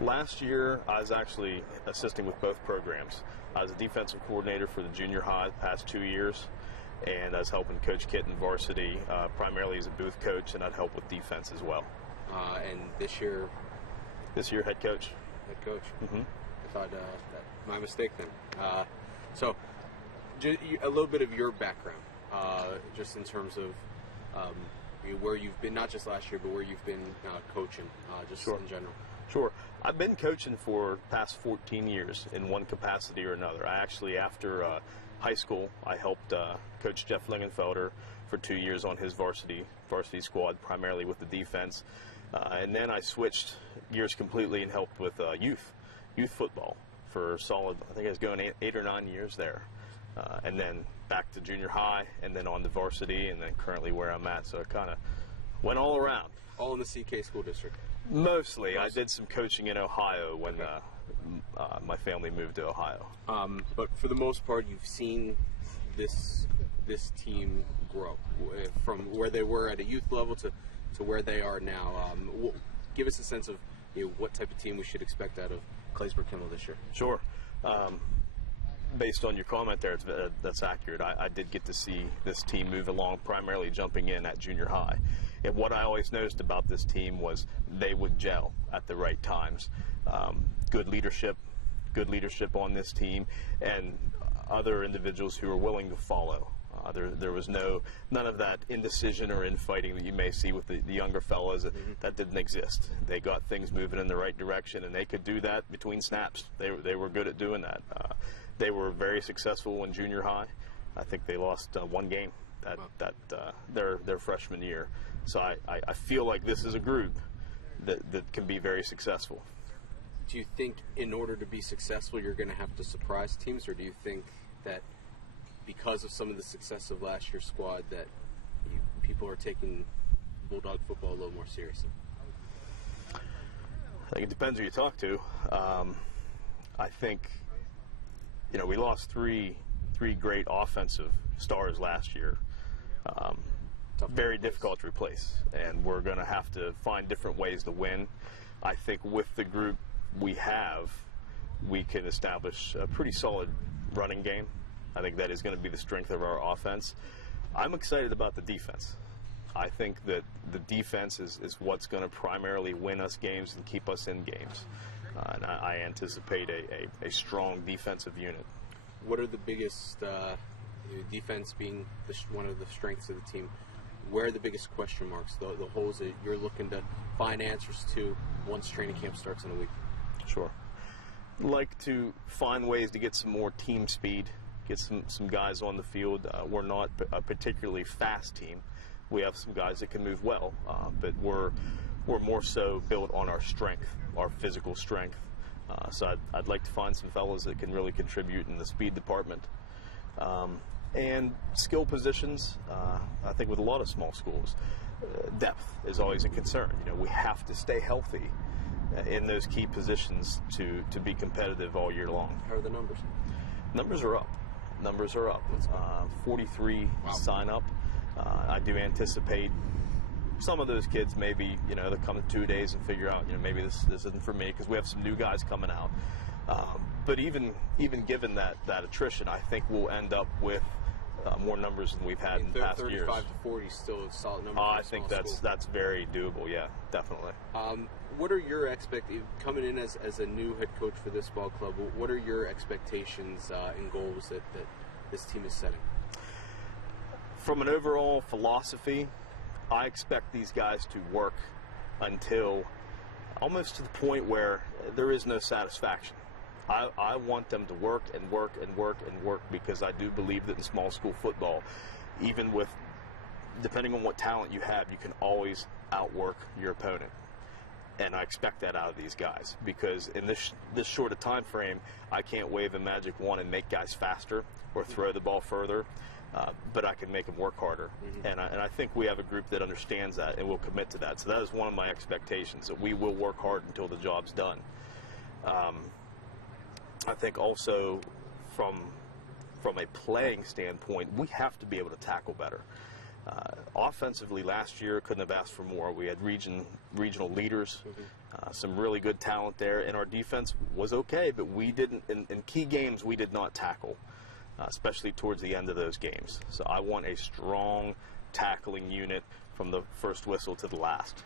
Last year, I was actually assisting with both programs. I was a defensive coordinator for the junior high the past 2 years, and I was helping Coach Kit in varsity, primarily as a booth coach, and I'd help with defense as well. And this year? This year, head coach. Head coach. Mm-hmm. I thought that my mistake then. So, a little bit of your background, just in terms of where you've been, not just last year, but where you've been coaching, just Sure. in general. Sure. I've been coaching for the past 14 years in one capacity or another. I actually, after high school, I helped Coach Jeff Lingenfelder for 2 years on his varsity squad, primarily with the defense. And then I switched gears completely and helped with youth football for solid, I think I was going 8 or 9 years there. And then back to junior high, and then on to varsity, and then currently where I'm at. So it kind of went all around. All in the CK school district? Mostly. I did some coaching in Ohio when my family moved to Ohio. But for the most part, you've seen this team grow from where they were at a youth level to where they are now. Give us a sense of what type of team we should expect out of Claysburg-Kimmel this year. Sure. Based on your comment there, that's accurate. I did get to see this team move along, primarily jumping in at junior high. And what I always noticed about this team was they would gel at the right times. Good leadership on this team, and other individuals who are willing to follow. There was none of that indecision or infighting that you may see with the younger fellas. That didn't exist. They got things moving in the right direction, and they could do that between snaps. They were good at doing that. They were very successful in junior high. I think they lost one game their freshman year. So I feel like this is a group that can be very successful. Do you think in order to be successful you're going to have to surprise teams, or do you think that because of some of the success of last year's squad that people are taking Bulldog football a little more seriously? I think it depends who you talk to. I think we lost three great offensive stars last year. Very difficult to replace, and we're going to have to find different ways to win. I think with the group we have, we can establish a pretty solid running game. I think that is going to be the strength of our offense. I'm excited about the defense. I think that the defense is what's going to primarily win us games and keep us in games. And I anticipate a strong defensive unit. What are the biggest, defense being one of the strengths of the team, where are the biggest question marks, the holes that you're looking to find answers to once training camp starts in a week? Sure. Like to find ways to get some more team speed, get some guys on the field. We're not a particularly fast team. We have some guys that can move well, but we're more so built on our strength, our physical strength. So I'd like to find some fellas that can really contribute in the speed department. And skill positions, I think with a lot of small schools, depth is always a concern. We have to stay healthy in those key positions to be competitive all year long. How are the numbers? Numbers are up. 43 sign up. I do anticipate some of those kids maybe, they'll come in 2 days and figure out, maybe this isn't for me, because we have some new guys coming out. But even given that attrition, I think we'll end up with more numbers than we've had in past years. 35 to 40 is still a solid number. I think that's very doable. Yeah, definitely. What are your expectations coming in as a new head coach for this ball club? What are your expectations and goals that this team is setting? From an overall philosophy, I expect these guys to work until almost to the point where there is no satisfaction. I want them to work and work and work and work, because I do believe that in small school football, even with, depending on what talent you have, you can always outwork your opponent. And I expect that out of these guys, because in this short a time frame, I can't wave a magic wand and make guys faster or throw the ball further, but I can make them work harder. And I think we have a group that understands that and will commit to that. So that is one of my expectations, that we will work hard until the job's done. I think also from a playing standpoint, we have to be able to tackle better. Offensively, last year, couldn't have asked for more. We had regional leaders Some really good talent there, and our defense was okay, but we didn't, in key games, we did not tackle, especially towards the end of those games. So I want a strong tackling unit from the first whistle to the last.